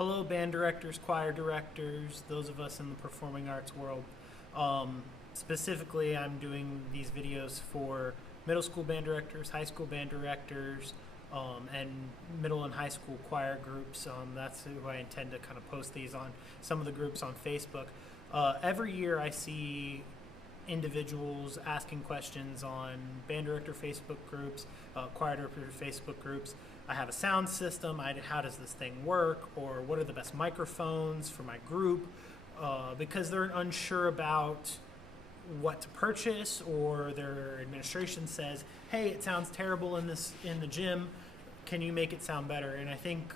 Hello, band directors, choir directors, those of us in the performing arts world. Specifically, I'm doing these videos for middle school band directors, high school band directors, and middle and high school choir groups. That's who I intend to kind of post these on some of the groups on Facebook. Every year I see individuals asking questions on band director Facebook groups, choir director Facebook groups. I have a sound system, how does this thing work, or what are the best microphones for my group, because they're unsure about what to purchase, or their administration says, hey, it sounds terrible in the gym, can you make it sound better? And I think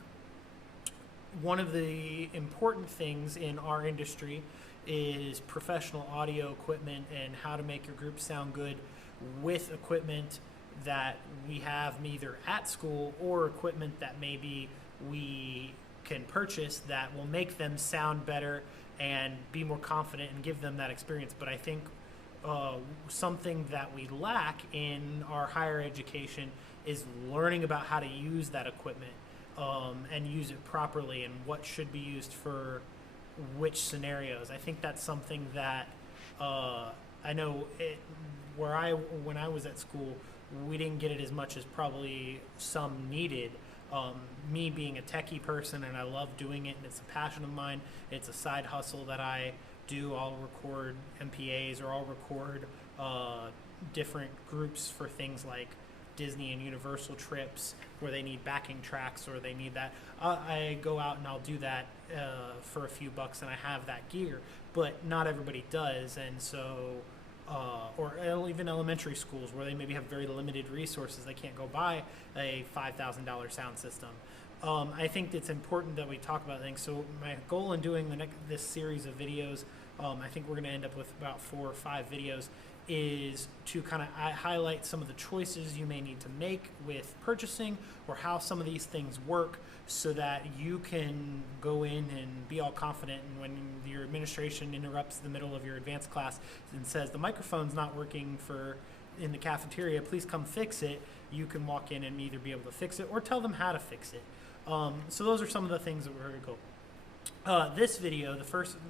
one of the important things in our industry is professional audio equipment and how to make your group sound good with equipment that we have either at school or equipment that maybe we can purchase that will make them sound better and be more confident and give them that experience. But I think something that we lack in our higher education is learning about how to use that equipment and use it properly and what should be used for which scenarios. I think that's something that I know when I was at school, we didn't get it as much as probably some needed. Me being a techie person, and I love doing it, and it's a passion of mine. It's a side hustle that I do. I'll record MPAs, or I'll record different groups for things like Disney and Universal trips where they need backing tracks or they need that. I go out and I'll do that for a few bucks, and I have that gear, but not everybody does. And so or even elementary schools where they maybe have very limited resources, they can't go buy a $5,000 sound system. I think it's important that we talk about things. So my goal in doing this series of videos, I think we're going to end up with about 4 or 5 videos, is to kind of highlight some of the choices you may need to make with purchasing, or how some of these things work, so that you can go in and be all confident, and when your administration interrupts the middle of your advanced class and says the microphone's not working in the cafeteria, please come fix it, you can walk in and either be able to fix it or tell them how to fix it. So those are some of the things that we're going to go. This video,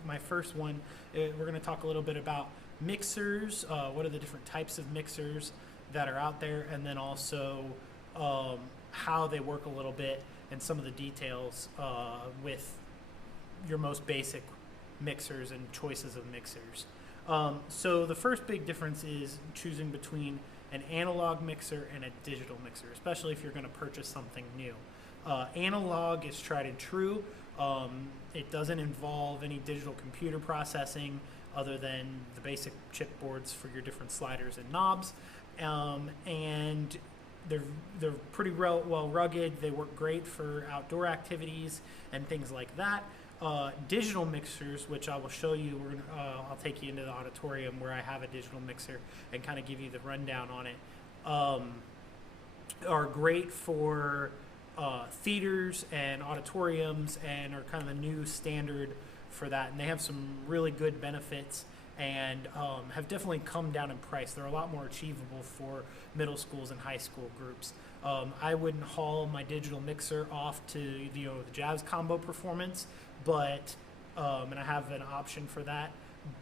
my first one, we're going to talk a little bit about mixers, what are the different types of mixers that are out there, and then also how they work a little bit, and some of the details with your most basic mixers and choices of mixers. So the first big difference is choosing between an analog mixer and a digital mixer, especially if you're going to purchase something new. Analog is tried and true. It doesn't involve any digital computer processing other than the basic chipboards for your different sliders and knobs, and they're pretty well rugged. They work great for outdoor activities and things like that. Digital mixers, which I will show you, I'll take you into the auditorium where I have a digital mixer and kind of give you the rundown on it, are great for theaters and auditoriums, and are kind of the new standard for that, and they have some really good benefits, and have definitely come down in price. They're a lot more achievable for middle schools and high school groups. I wouldn't haul my digital mixer off to the Jazz Combo Performance, but and I have an option for that,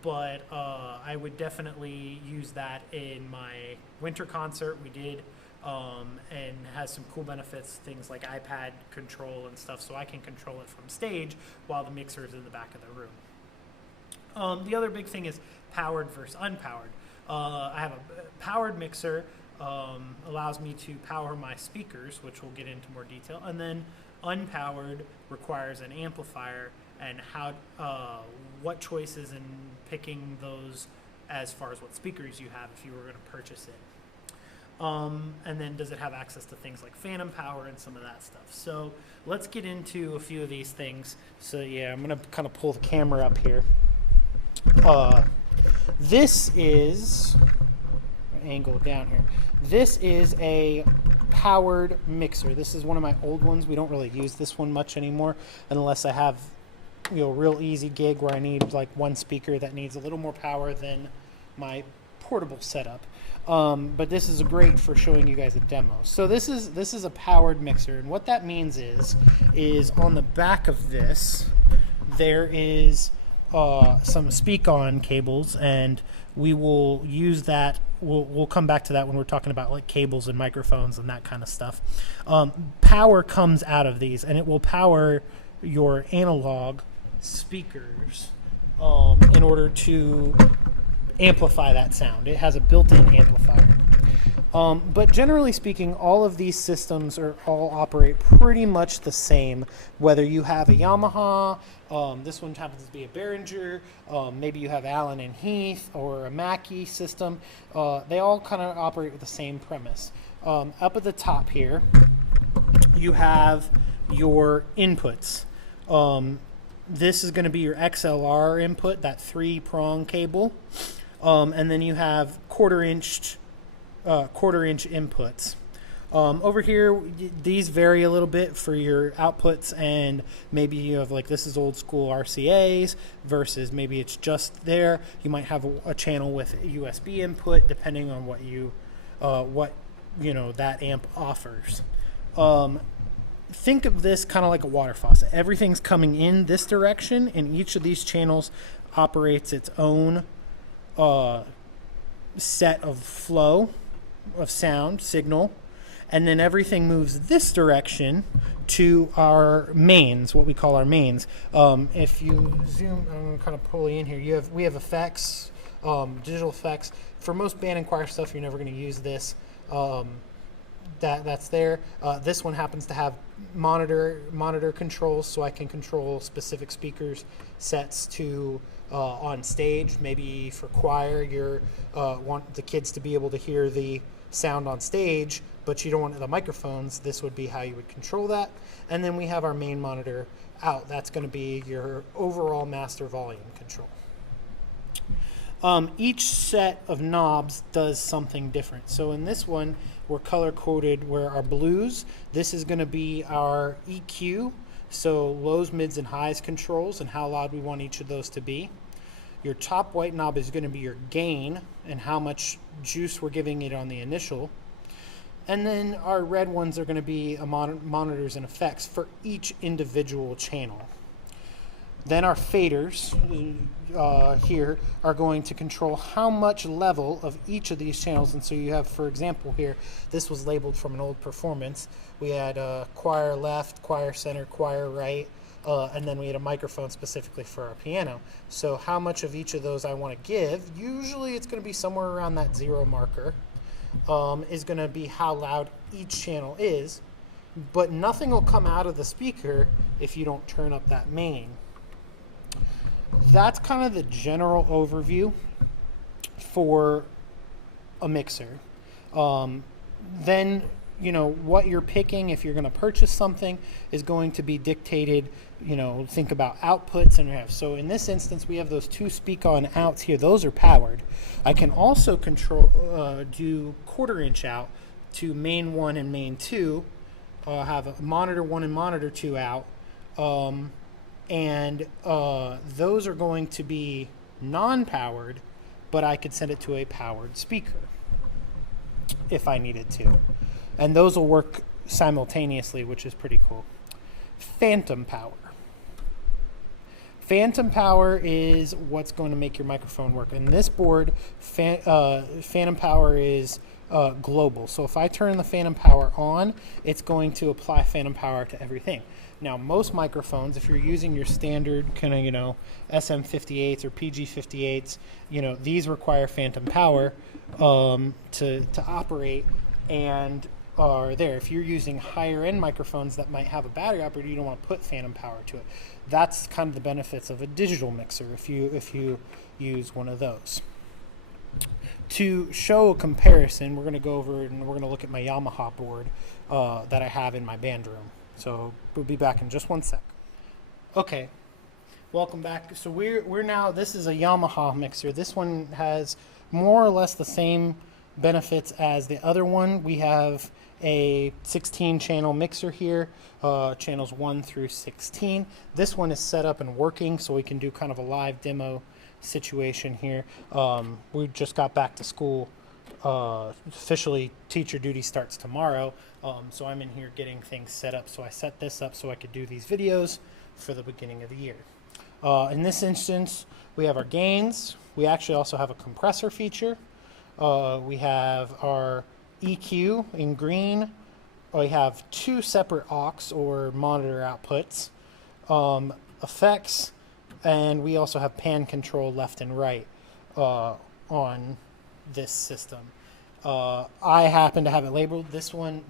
but I would definitely use that in my winter concert we did, and has some cool benefits, things like iPad control and stuff, so I can control it from stage while the mixer is in the back of the room. The other big thing is powered versus unpowered. I have a powered mixer, allows me to power my speakers, which we'll get into more detail, and then unpowered requires an amplifier, and what choices in picking those as far as what speakers you have if you were going to purchase it. And then does it have access to things like phantom power and some of that stuff. So let's get into a few of these things. So yeah, I'm going to kind of pull the camera up here. This is, angle down here. This is a powered mixer. This is one of my old ones. We don't really use this one much anymore unless I have a real easy gig where I need like one speaker that needs a little more power than my portable setup. But this is great for showing you guys a demo. So this is a powered mixer, and what that means is on the back of this there is some speak-on cables, and we will use that. We'll come back to that when we're talking about like cables and microphones and that kind of stuff. Power comes out of these, and it will power your analog speakers in order to amplify that sound. It has a built-in amplifier. But generally speaking, all of these systems all operate pretty much the same, whether you have a Yamaha, this one happens to be a Behringer, maybe you have Allen and Heath or a Mackie system. They all kind of operate with the same premise. Up at the top here, you have your inputs. This is going to be your XLR input, that 3-prong cable. And then you have quarter-inch inputs. Over here, these vary a little bit for your outputs, and maybe you have like this is old school RCAs versus maybe it's just there. You might have a channel with USB input depending on what that amp offers. Think of this kind of like a water faucet. Everything's coming in this direction, and each of these channels operates its own set of flow of sound signal, and then everything moves this direction to our mains, what we call our mains. If you zoom, I'm going to kind of pull you in here. We have effects, digital effects. For most band and choir stuff, you're never going to use this. That's there. This one happens to have monitor controls, so I can control specific speakers sets to on stage. Maybe for choir, you want the kids to be able to hear the sound on stage, but you don't want the microphones. This would be how you would control that. And then we have our main monitor out. That's going to be your overall master volume control. Each set of knobs does something different. So in this one, we're color coded where our blues, this is going to be our EQ, so lows, mids, and highs controls and how loud we want each of those to be. Your top white knob is going to be your gain and how much juice we're giving it on the initial. And then our red ones are going to be monitors and effects for each individual channel. Then our faders here are going to control how much level of each of these channels. And so you have, for example, here, this was labeled from an old performance. We had choir left, choir center, choir right, and then we had a microphone specifically for our piano. So how much of each of those I want to give, usually it's going to be somewhere around that 0 marker, is going to be how loud each channel is. But nothing will come out of the speaker if you don't turn up that main. That's kind of the general overview for a mixer. Then, what you're picking, if you're going to purchase something, is going to be dictated, think about outputs and revs. So in this instance, we have those 2 speak-on outs here. Those are powered. I can also do quarter-inch out to main 1 and main 2. Have a monitor 1 and monitor 2 out. And those are going to be non-powered, but I could send it to a powered speaker if I needed to. And those will work simultaneously, which is pretty cool. Phantom power. Phantom power is what's going to make your microphone work. And this board, phantom power is global. So if I turn the phantom power on, it's going to apply phantom power to everything. Now, most microphones, if you're using your standard kind of, SM58s or PG58s, these require phantom power to operate and are there. If you're using higher end microphones that might have a battery operator, you don't want to put phantom power to it. That's kind of the benefits of a digital mixer if you use one of those. To show a comparison, we're going to go over and we're going to look at my Yamaha board that I have in my band room. So we'll be back in just one sec. Okay, welcome back. So we're now, this is a Yamaha mixer. This one has more or less the same benefits as the other one. We have a 16 channel mixer here, channels 1 through 16. This one is set up and working, so we can do kind of a live demo situation here. We just got back to school officially teacher duty starts tomorrow. So I'm in here getting things set up. So I set this up so I could do these videos for the beginning of the year. In this instance, we have our gains. We actually also have a compressor feature. We have our EQ in green. We have 2 separate aux or monitor outputs, effects, and we also have pan control left and right on this system. I happen to have it labeled. This one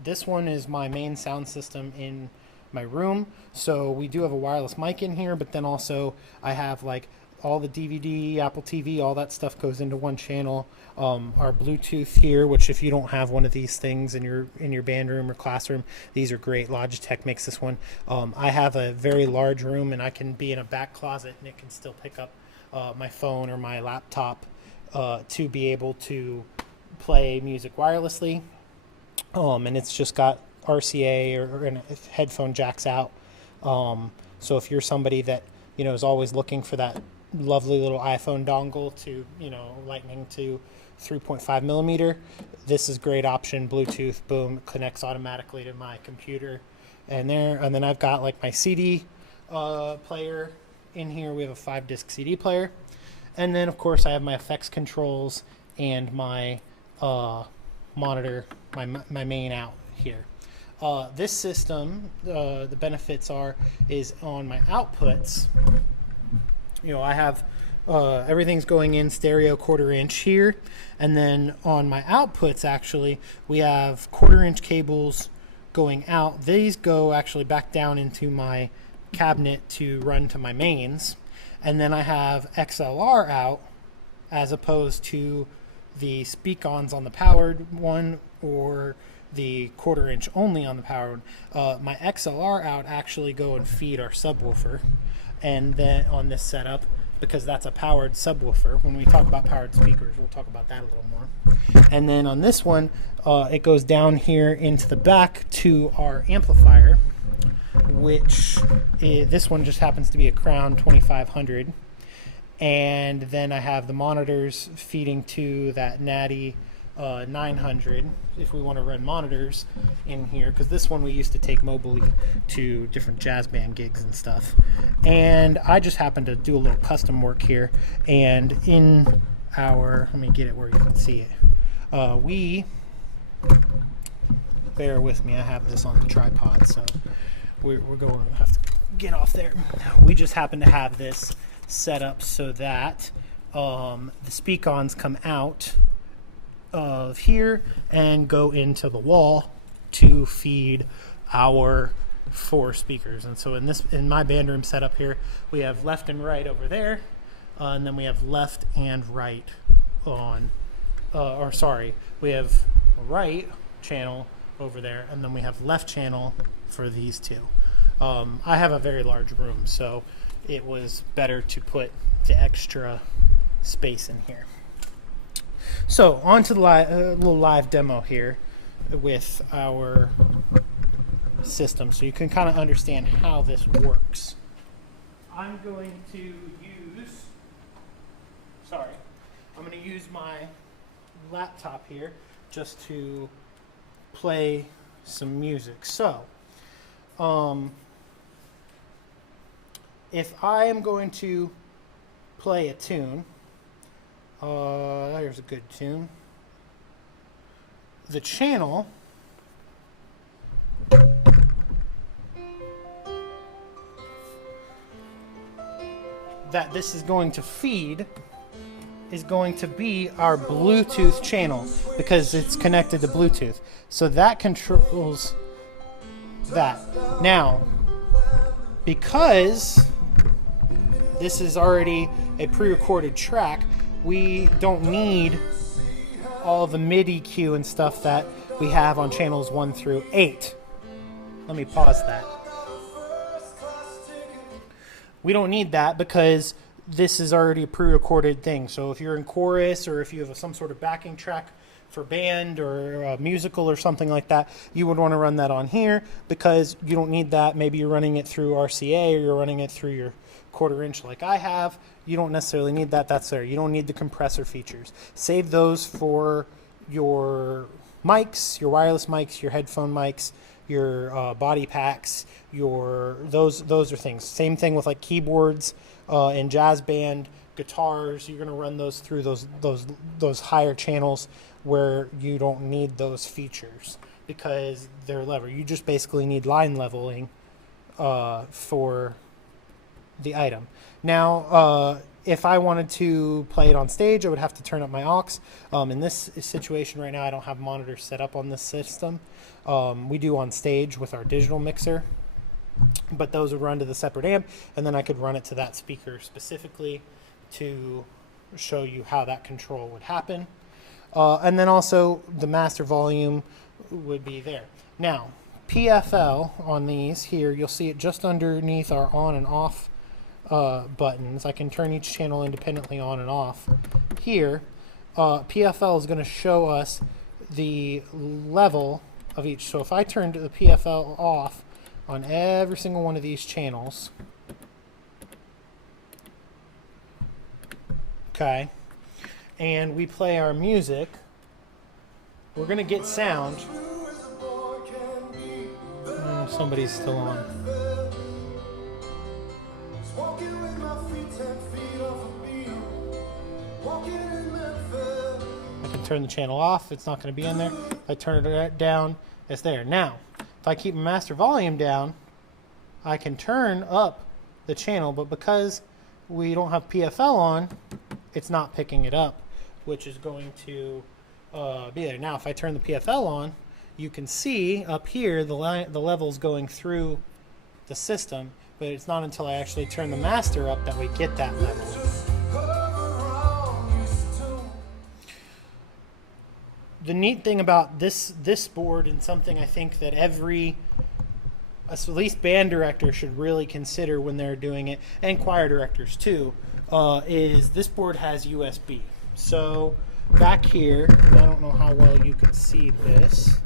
is my main sound system in my room. So we do have a wireless mic in here, but then also I have like all the DVD, Apple TV, all that stuff goes into one channel. Our Bluetooth here, which if you don't have one of these things in your band room or classroom, these are great. Logitech makes this one. I have a very large room, and I can be in a back closet, and it can still pick up my phone or my laptop to be able to play music wirelessly. And it's just got RCA or headphone jacks out. So if you're somebody that is always looking for that lovely little iPhone dongle to lightning to 3.5 millimeter, this is a great option. Bluetooth, boom, it connects automatically to my computer, and then I've got like my CD player in here. We have a 5-disc CD player, and then of course I have my effects controls and my monitor, my main out here. This system, the benefits is on my outputs. I have everything's going in stereo 1/4 inch here, and then on my outputs actually we have 1/4 inch cables going out. These go actually back down into my cabinet to run to my mains, and then I have XLR out as opposed to the speak-ons on the powered one or the 1/4 inch only on the powered one. My XLR out actually go and feed our subwoofer, and then on this setup, because that's a powered subwoofer. When we talk about powered speakers, we'll talk about that a little more. And then on this one, it goes down here into the back to our amplifier, which this one just happens to be a Crown 2500. And then I have the monitors feeding to that Natty 900 if we want to run monitors in here, because this one we used to take mobily to different jazz band gigs and stuff. And I just happened to do a little custom work here, and in our, let me get it where you can see it, we, bear with me, I have this on the tripod, so we're going to have to get off there. We just happen to have this set up so that the speak-ons come out of here and go into the wall to feed our 4 speakers. And so in my band room setup here, we have left and right over there, and then we have left and right on, we have right channel over there, and then we have left channel for these 2. I have a very large room, so it was better to put the extra space in here. So on to the little live demo here with our system, so you can kind of understand how this works. I'm going to use my laptop here just to play some music. So if I am going to play a tune, there's a good tune. The channel that this is going to feed is going to be our Bluetooth channel, because it's connected to Bluetooth. So that controls that. Now, because this is already a pre-recorded track, we don't need all the MIDI EQ and stuff that we have on channels 1 through 8. Let me pause that. We don't need that because this is already a pre-recorded thing. So if you're in chorus, or if you have some sort of backing track for band or a musical or something like that, you would want to run that on here, because you don't need that. Maybe you're running it through RCA, or you're running it through your 1/4 inch like I have. You don't necessarily need that. That's there. You don't need the compressor features. Save those for your mics, your wireless mics, your headphone mics, your body packs, those are things. Same thing with like keyboards and jazz band, guitars. You're gonna run those through those higher channels where you don't need those features because they're lever. You just basically need line leveling for the item. Now, if I wanted to play it on stage, I would have to turn up my aux. In this situation right now, I don't have monitors set up on this system. We do on stage with our digital mixer, but those would run to the separate amp, and then I could run it to that speaker specifically to show you how that control would happen. And then also the master volume would be there. Now, PFL on these here, you'll see it just underneath our on and off buttons. I can turn each channel independently on and off. Here, PFL is going to show us the level of each. So if I turn the PFL off on every single one of these channels, okay, and we play our music, we're going to get sound. Somebody's still on. I can turn the channel off. It's not going to be in there. If I turn it down, it's there. Now, if I keep my master volume down, I can turn up the channel, but because we don't have PFL on, it's not picking it up, which is going to be there. Now, if I turn the PFL on, you can see up here the levels going through the system, but it's not until I actually turn the master up that we get that level. The neat thing about this board, and something I think that every at least band director should really consider when they're doing it, and choir directors too, is this board has USB. So back here, and I don't know how well you can see this,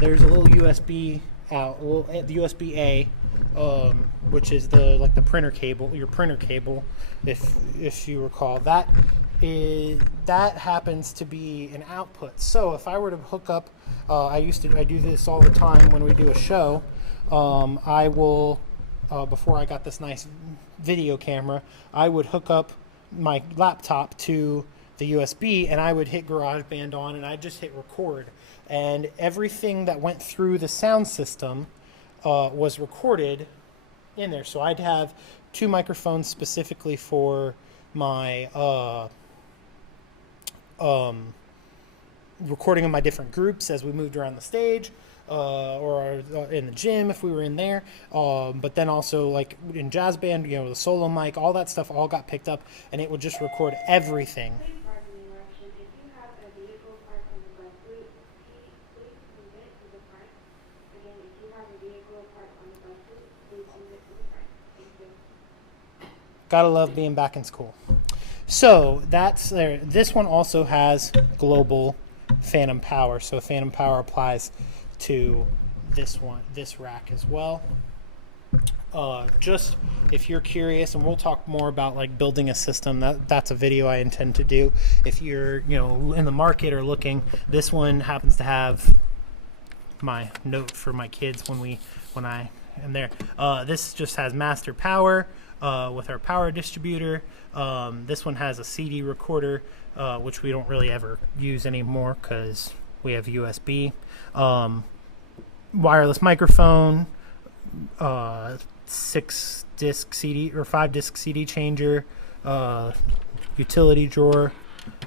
there's a little USB out, the USB A, which is the printer cable, your printer cable, if you recall. That happens to be an output. So if I were to hook up, I do this all the time when we do a show. I will, before I got this nice video camera, I would hook up my laptop to the USB, and I would hit GarageBand on, and I'd just hit record, and everything that went through the sound system was recorded in there. So I'd have two microphones specifically for my recording of my different groups as we moved around the stage, or in the gym if we were in there, but then also like in jazz band, the solo mic, all that stuff all got picked up, and it would just record everything. Gotta love being back in school. So that's there. This one also has global phantom power, so phantom power applies to this rack as well. Just if you're curious, and we'll talk more about like building a system, that's a video I intend to do. If you're in the market or looking, this one happens to have my note for my kids when I am there. This just has master power with our power distributor. This one has a CD recorder, which we don't really ever use anymore because we have USB. Wireless microphone, 6-disc CD or 5-disc CD changer, utility drawer,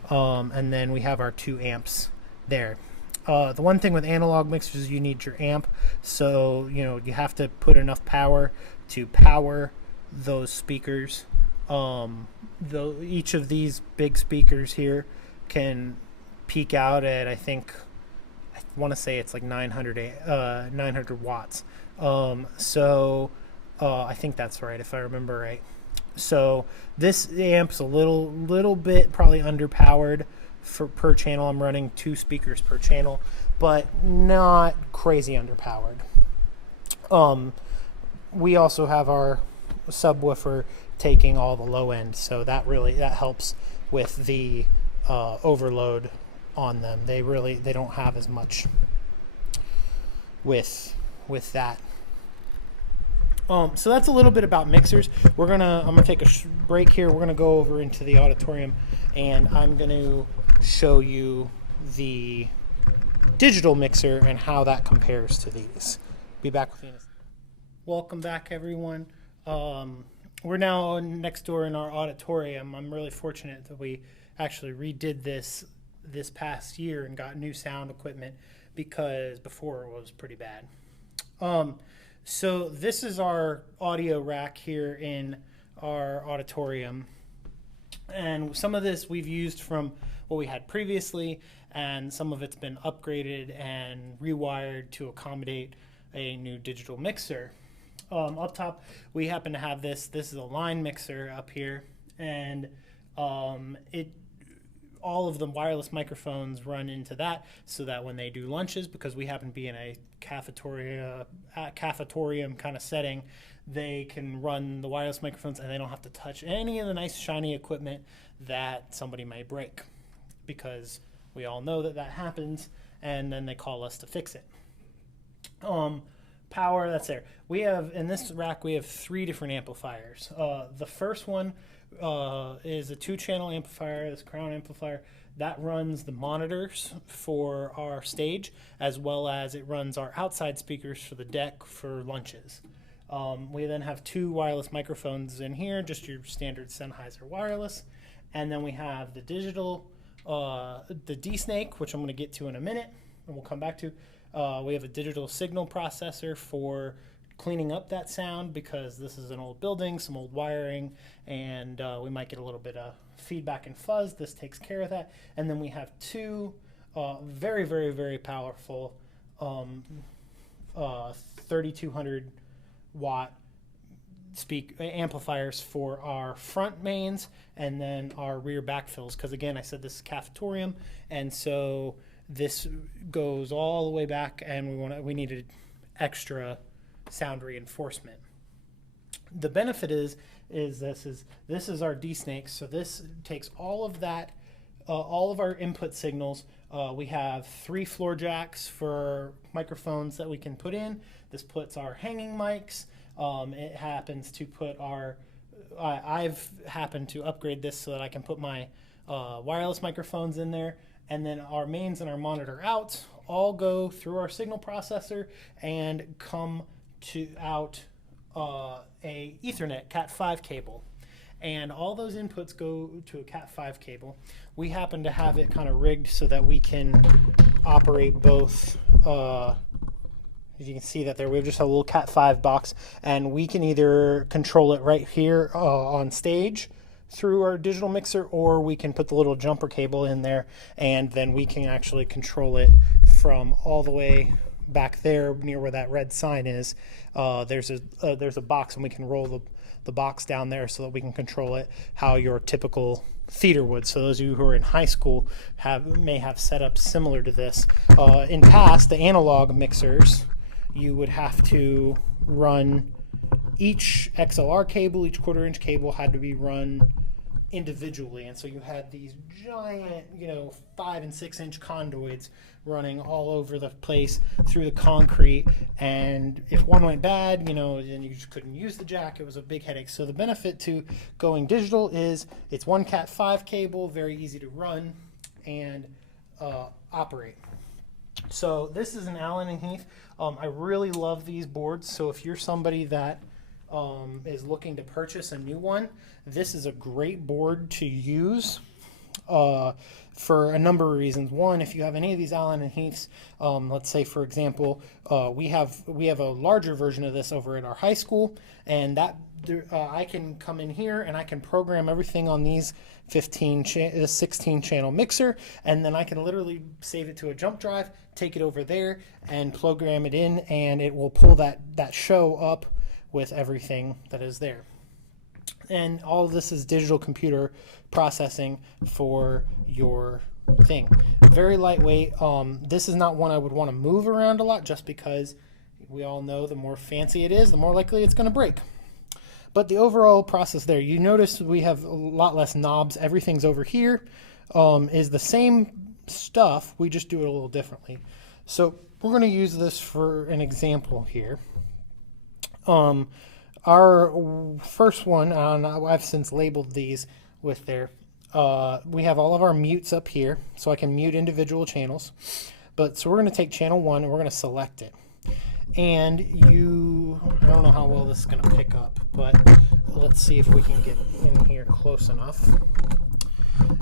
and then we have our 2 amps there. The one thing with analog mixers is you need your amp, so you have to put enough power to power those speakers. Each of these big speakers here can peak out at, I want to say it's like 900 watts. So I think that's right, if I remember right. So this amp's a little bit probably underpowered per channel. I'm running 2 speakers per channel, but not crazy underpowered. We also have our subwoofer taking all the low end, so that helps with the overload on them. They don't have as much with that. So that's a little bit about mixers. I'm gonna take a break here. We're gonna go over into the auditorium, and I'm gonna show you the digital mixer and how that compares to these. Be back with you in a second. Welcome back, everyone. We're now next door in our auditorium. I'm really fortunate that we actually redid this past year and got new sound equipment, because before it was pretty bad. So this is our audio rack here in our auditorium, and some of this we've used from what we had previously, and some of it's been upgraded and rewired to accommodate a new digital mixer. Up top we happen to have this is a line mixer up here, and all of the wireless microphones run into that, so that when they do lunches, because we happen to be in a cafetorium kind of setting, they can run the wireless microphones and they don't have to touch any of the nice shiny equipment that somebody may break, because we all know that happens, and then they call us to fix it. Power, that's there. We have, in this rack, we have 3 different amplifiers. The first one is a 2-channel amplifier, this crown amplifier. That runs the monitors for our stage, as well as it runs our outside speakers for the deck for lunches. We then have 2 wireless microphones in here, just your standard Sennheiser wireless. And then we have the digital, the D-Snake, which I'm going to get to in a minute, and we'll come back to. We have a digital signal processor for cleaning up that sound, because this is an old building, some old wiring, and we might get a little bit of feedback and fuzz. This takes care of that. And then we have 2 very, very, very powerful 3200 watt amplifiers for our front mains, and then our rear backfills, because again, I said this is cafetorium, and so this goes all the way back, and we needed extra sound reinforcement. The benefit is this is our D-Snake. So this takes all of that, all of our input signals. We have 3 floor jacks for microphones that we can put in. This puts our hanging mics. It happens to put our, I've happened to upgrade this so that I can put my wireless microphones in there. And then our mains and our monitor outs all go through our signal processor and come out a Ethernet Cat5 cable. And all those inputs go to a Cat5 cable. We happen to have it kind of rigged so that we can operate both. As you can see that there, we've just a little Cat5 box, and we can either control it right here on stage through our digital mixer, or we can put the little jumper cable in there, and then we can actually control it from all the way back there near where that red sign is. There's a box, and we can roll the box down there so that we can control it how your typical theater would. So those of you who are in high school may have setups similar to this. In past, the analog mixers, you would have to run each XLR cable, each 1/4 inch cable had to be run individually, and so you had these giant, 5 and 6 inch conduits running all over the place through the concrete, and if one went bad, then you just couldn't use the jack. It was a big headache. So the benefit to going digital is it's one Cat5 cable, very easy to run and operate. So this is an Allen and Heath. I really love these boards, so if you're somebody that is looking to purchase a new one, this is a great board to use for a number of reasons. One, if you have any of these Allen and Heaths, let's say for example, we have a larger version of this over at our high school, and that I can come in here and I can program everything on these 16 channel mixer, and then I can literally save it to a jump drive, take it over there and program it in, and it will pull that show up with everything that is there. And all of this is digital computer processing for your thing. Very lightweight. This is not one I would want to move around a lot, just because we all know the more fancy it is, the more likely it's going to break. But the overall process there, you notice we have a lot less knobs. Everything's over here. Is the same stuff, we just do it a little differently. So we're going to use this for an example here. Our first one, I've since labeled these with their, we have all of our mutes up here, so I can mute individual channels. So we're going to take channel 1 and we're going to select it. And I don't know how well this is going to pick up, but let's see if we can get in here close enough.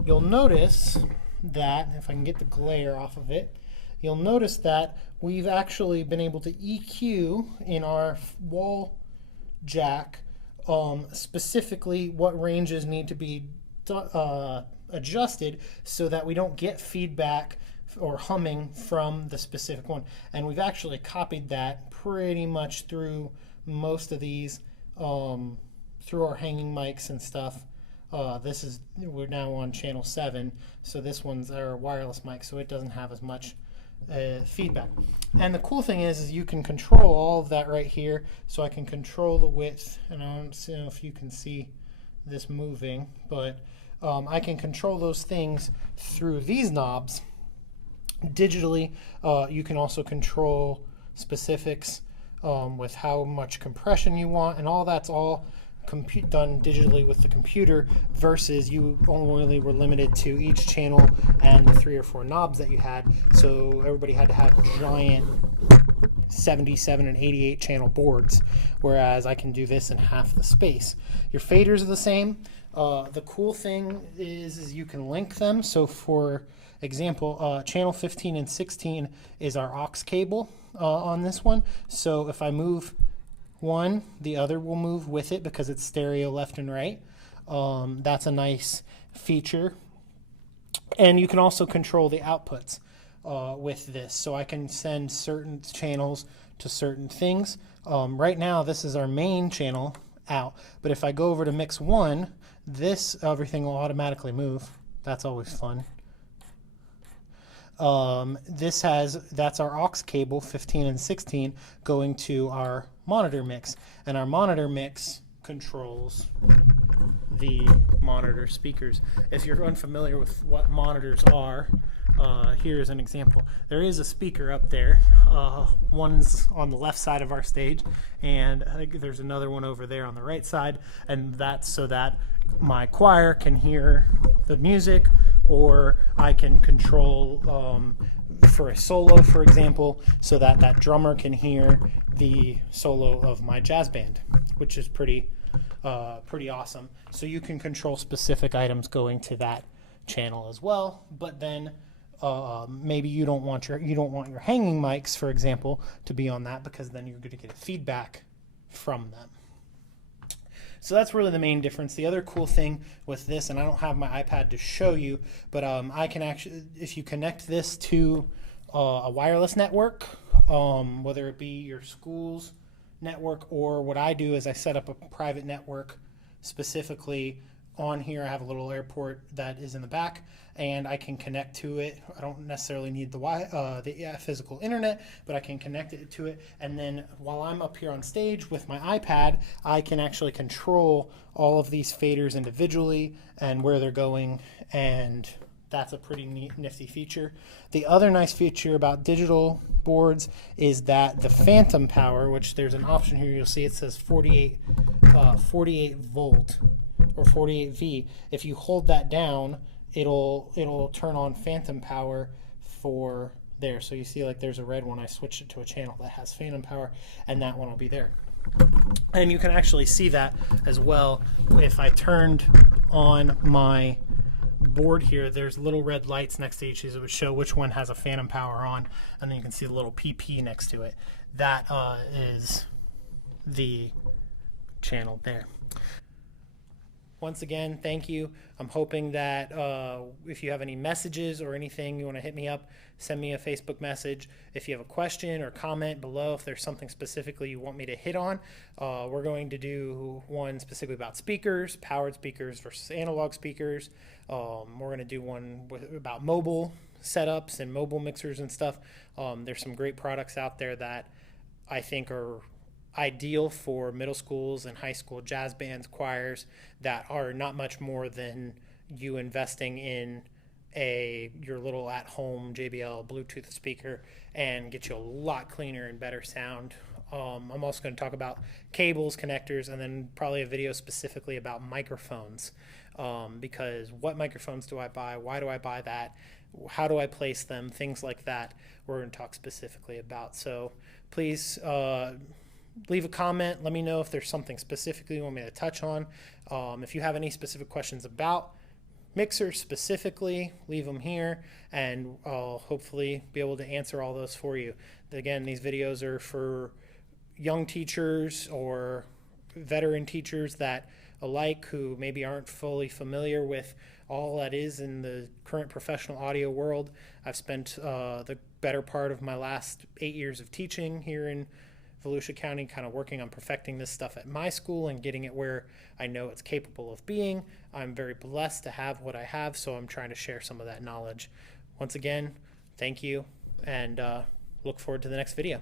You'll notice that, if I can get the glare off of it, you'll notice that we've actually been able to EQ in our wall jack specifically what ranges need to be adjusted so that we don't get feedback or humming from the specific one. And we've actually copied that pretty much through most of these, through our hanging mics and stuff. We're now on channel 7, so this one's our wireless mic, so it doesn't have as much feedback. And the cool thing is you can control all of that right here. So I can control the width, and I don't know if you can see this moving, but I can control those things through these knobs digitally. You can also control specifics with how much compression you want, and all that's all done digitally with the computer, versus you only were limited to each channel and the 3 or 4 knobs that you had. So everybody had to have giant 77 and 88 channel boards, whereas I can do this in half the space. Your faders are the same. The cool thing is you can link them. So for example, channel 15 and 16 is our aux cable on this one. So if I move one, the other will move with it because it's stereo left and right. That's a nice feature. And you can also control the outputs with this. So I can send certain channels to certain things. Right now, this is our main channel out. But if I go over to mix 1, everything will automatically move. That's always fun. That's our aux cable 15 and 16 going to our monitor mix, and our monitor mix controls the monitor speakers. If you're unfamiliar with what monitors are, here's an example. There is a speaker up there. One's on the left side of our stage, and I think there's another one over there on the right side, and that's so that my choir can hear the music, or I can control for a solo, for example, so that that drummer can hear the solo of my jazz band, which is pretty awesome. So you can control specific items going to that channel as well. But then maybe you don't want your hanging mics, for example, to be on that, because then you're going to get feedback from them. So that's really the main difference. The other cool thing with this, and I don't have my iPad to show you, but I can actually, if you connect this to a wireless network, whether it be your school's network, or what I do is I set up a private network specifically on here. I have a little airport that is in the back, and I can connect to it. I don't necessarily need the physical internet, but I can connect it to it. And then while I'm up here on stage with my iPad, I can actually control all of these faders individually and where they're going, and that's a pretty neat, nifty feature. The other nice feature about digital boards is that the phantom power, which there's an option here, you'll see it says 48 volt or 48V. If you hold that down, it'll turn on phantom power for there. So you see, like, there's a red one. I switched it to a channel that has phantom power, and that one will be there. And you can actually see that as well. If I turned on my board here, there's little red lights next to each of these. It would show which one has a phantom power on, and then you can see the little PP next to it. That is the channel there. Once again, thank you. I'm hoping that if you have any messages or anything you want to hit me up, send me a Facebook message. If you have a question or comment below, if there's something specifically you want me to hit on, we're going to do one specifically about speakers, powered speakers versus analog speakers. We're going to do one about mobile setups and mobile mixers and stuff. There's some great products out there that I think are ideal for middle schools and high school jazz bands, choirs, that are not much more than you investing in your little at-home JBL Bluetooth speaker and get you a lot cleaner and better sound. I'm also going to talk about cables, connectors, and then probably a video specifically about microphones, because what microphones do I buy? Why do I buy that? How do I place them? Things like that we're going to talk specifically about. So please leave a comment. Let me know if there's something specifically you want me to touch on. If you have any specific questions about mixers specifically, leave them here, and I'll hopefully be able to answer all those for you. Again, these videos are for young teachers or veteran teachers that alike who maybe aren't fully familiar with all that is in the current professional audio world. I've spent the better part of my last 8 years of teaching here in Volusia County, kind of working on perfecting this stuff at my school and getting it where I know it's capable of being. I'm very blessed to have what I have, so I'm trying to share some of that knowledge. Once again, thank you, and look forward to the next video.